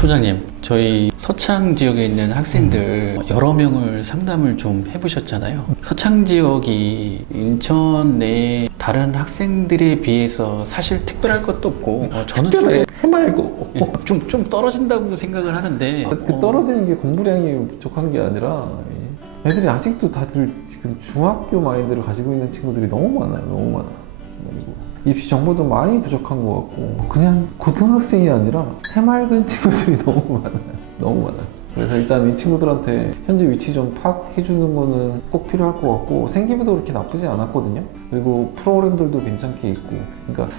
소장님, 저희 서창 지역에 있는 학생들 여러 명을 상담을 좀 해보셨잖아요. 서창 지역이 인천 내 다른 학생들에 비해서 사실 특별할 것도 없고 저는 특별해 해말고 좀 떨어진다고 생각을 하는데 그 떨어지는 게 공부량이 부족한 게 아니라 애들이 아직도 다들 지금 중학교 마인드를 가지고 있는 친구들이 너무 많아요. 너무 많아요. 그리고 입시 정보도 많이 부족한 것 같고 그냥 고등학생이 아니라 해맑은 친구들이 너무 많아요. 너무 많아요. 그래서 일단 이 친구들한테 현재 위치 좀 파악해 주는 거는 꼭 필요할 것 같고 생기부도 그렇게 나쁘지 않았거든요. 그리고 프로그램들도 괜찮게 있고 그러니까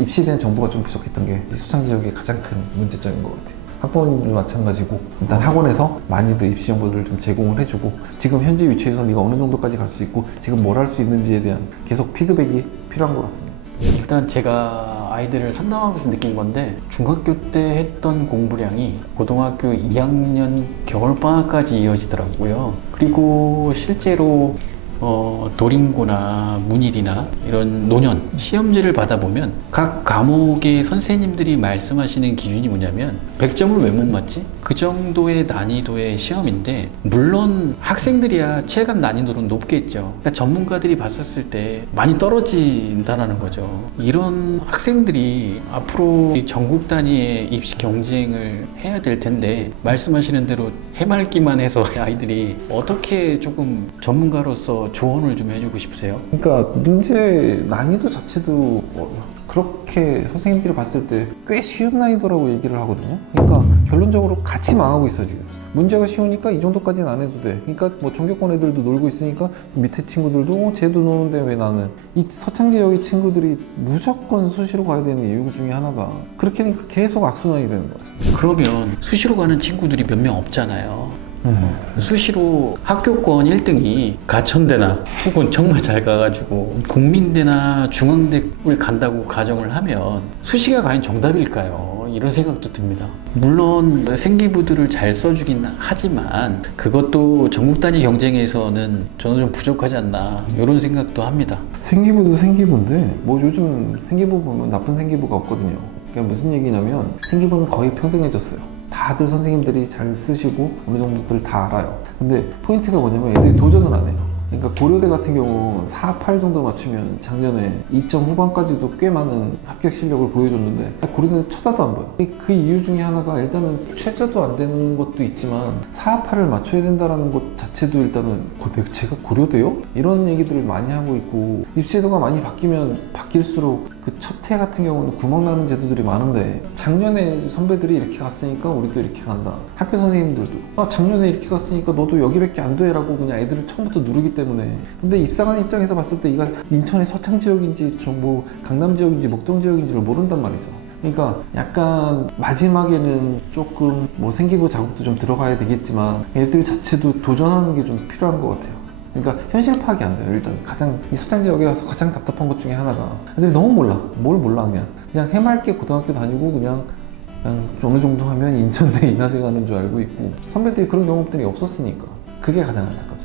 입시에 대한 정보가 좀 부족했던 게 소창 지역의 가장 큰 문제점인 것 같아요. 학부모님들 마찬가지고 일단 학원에서 많이들 입시 정보들을 좀 제공을 해주고 지금 현재 위치에서 네가 어느 정도까지 갈 수 있고 지금 뭘 할 수 있는지에 대한 계속 피드백이 필요한 것 같습니다. 일단 제가 아이들을 상담하면서 느낀 건데 중학교 때 했던 공부량이 고등학교 2학년 겨울방학까지 이어지더라고요. 그리고 실제로 도림고나 문일이나 이런 노년 시험지를 받아보면 각 과목의 선생님들이 말씀하시는 기준이 뭐냐면 100점을 왜 못 맞지? 그 정도의 난이도의 시험인데 물론 학생들이야 체감 난이도는 높겠죠. 그러니까 전문가들이 봤었을 때 많이 떨어진다는 거죠. 이런 학생들이 앞으로 전국 단위의 입시 경쟁을 해야 될 텐데 말씀하시는 대로 해맑기만 해서 아이들이 어떻게 조금 전문가로서 조언을 좀 해주고 싶으세요? 그러니까 문제 난이도 자체도 그렇게 선생님들이 봤을 때 꽤 쉬운 난이도라고 얘기를 하거든요. 그러니까 결론적으로 같이 망하고 있어 지금. 문제가 쉬우니까 이 정도까지는 안 해도 돼. 그러니까 뭐 전교권 애들도 놀고 있으니까 밑에 친구들도 쟤도 노는데 왜 나는. 이 서창 지역의 친구들이 무조건 수시로 가야 되는 이유 중에 하나가 그렇게 되니까 계속 악순환이 되는 거야. 그러면 수시로 가는 친구들이 몇 명 없잖아요. 수시로 학교권 1등이 가천대나 혹은 정말 잘 가가지고 국민대나 중앙대를 간다고 가정을 하면 수시가 과연 정답일까요? 이런 생각도 듭니다. 물론 생기부들을 잘 써주긴 하지만 그것도 전국 단위 경쟁에서는 저는 좀 부족하지 않나 이런 생각도 합니다. 생기부도 생기부인데 뭐 요즘 생기부 보면 나쁜 생기부가 없거든요. 그러니까 무슨 얘기냐면 생기부는 거의 평등해졌어요. 다들 선생님들이 잘 쓰시고 어느 정도들 다 알아요. 근데 포인트가 뭐냐면 애들이 도전을 안 해요. 그러니까 고려대 같은 경우 4, 8 정도 맞추면 작년에 2점 후반까지도 꽤 많은 합격 실력을 보여줬는데 고려대는 쳐다도 안 봐요. 그 이유 중에 하나가 일단은 최저도 안 되는 것도 있지만 4, 8을 맞춰야 된다는 것 자체도 일단은 제가 고려대요? 이런 얘기들을 많이 하고 있고 입시제도가 많이 바뀌면 바뀔수록 그 첫 해 같은 경우는 구멍 나는 제도들이 많은데 작년에 선배들이 이렇게 갔으니까 우리도 이렇게 간다. 학교 선생님들도 작년에 이렇게 갔으니까 너도 여기밖에 안 돼 라고 그냥 애들을 처음부터 누르기 때문에 근데 입사관 입장에서 봤을 때 이가 인천의 서창 지역인지 뭐 강남 지역인지 목동 지역인지를 모른단 말이죠. 그러니까 약간 마지막에는 조금 뭐 생기부 작업도 좀 들어가야 되겠지만 애들 자체도 도전하는 게 좀 필요한 것 같아요. 그러니까 현실 파악이 안 돼요. 일단 가장 이 소창 지역에 와서 가장 답답한 것 중에 하나가 애들이 너무 몰라. 뭘 몰라 그냥 해맑게 고등학교 다니고 그냥 어느 정도 하면 인천대 인하대 가는 줄 알고 있고 선배들이 그런 경험들이 없었으니까 그게 가장 안타깝습니다.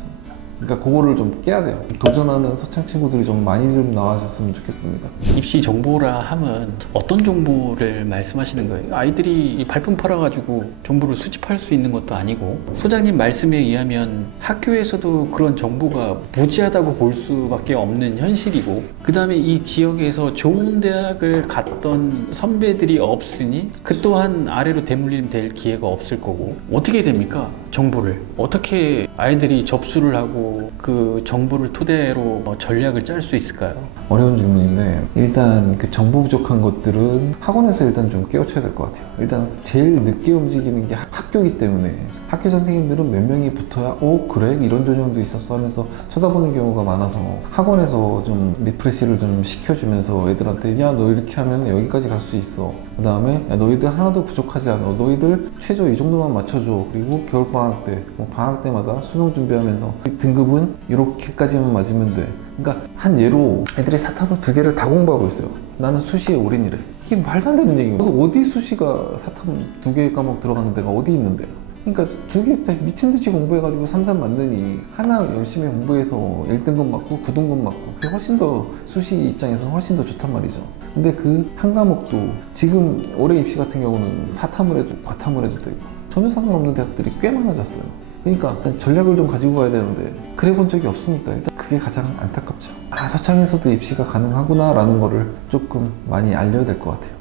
그러니까 그거를 좀 깨야 돼요. 도전하는 서창 친구들이 좀 많이 좀 나와줬으면 좋겠습니다. 입시 정보라 하면 어떤 정보를 말씀하시는 거예요? 아이들이 발품 팔아가지고 정보를 수집할 수 있는 것도 아니고 소장님 말씀에 의하면 학교에서도 그런 정보가 무지하다고 볼 수밖에 없는 현실이고 그 다음에 이 지역에서 좋은 대학을 갔던 선배들이 없으니 그 또한 아래로 대물림 될 기회가 없을 거고 어떻게 됩니까? 정보를 어떻게 아이들이 접수를 하고 그 정보를 토대로 전략을 짤 수 있을까요? 어려운 질문인데 일단 그 정보 부족한 것들은 학원에서 일단 좀 깨우쳐야 될 것 같아요. 일단 제일 늦게 움직이는 게 학교이기 때문에 학교 선생님들은 몇 명이 붙어야 그래? 이런 전형도 있었어 하면서 쳐다보는 경우가 많아서 학원에서 좀 리프레시를 좀 시켜주면서 애들한테 야 너 이렇게 하면 여기까지 갈 수 있어. 그 다음에 너희들 하나도 부족하지 않아. 너희들 최저 이 정도만 맞춰줘. 그리고 겨울방학 때 방학 때마다 수능 준비하면서 등급은 이렇게까지만 맞으면 돼. 그러니까 한 예로 애들이 사탐을 2개를 다 공부하고 있어요. 나는 수시에 올인이래. 이게 말도 안 되는 얘기예요. 어디 수시가 사탐 2개 과목 들어가는 데가 어디 있는데요? 그러니까 두 개 다 미친 듯이 공부해가지고 3, 맞느니 하나 열심히 공부해서 1등급 맞고 9등급 맞고 그게 훨씬 더 수시 입장에서 훨씬 더 좋단 말이죠. 근데 그 한 과목도 지금 올해 입시 같은 경우는 사탐을 해도 과탐을 해도 되고 전혀 상관없는 대학들이 꽤 많아졌어요. 그러니까 전략을 좀 가지고 가야 되는데 그래 본 적이 없으니까 일단 그게 가장 안타깝죠. 아, 서창에서도 입시가 가능하구나 라는 거를 조금 많이 알려야 될 것 같아요.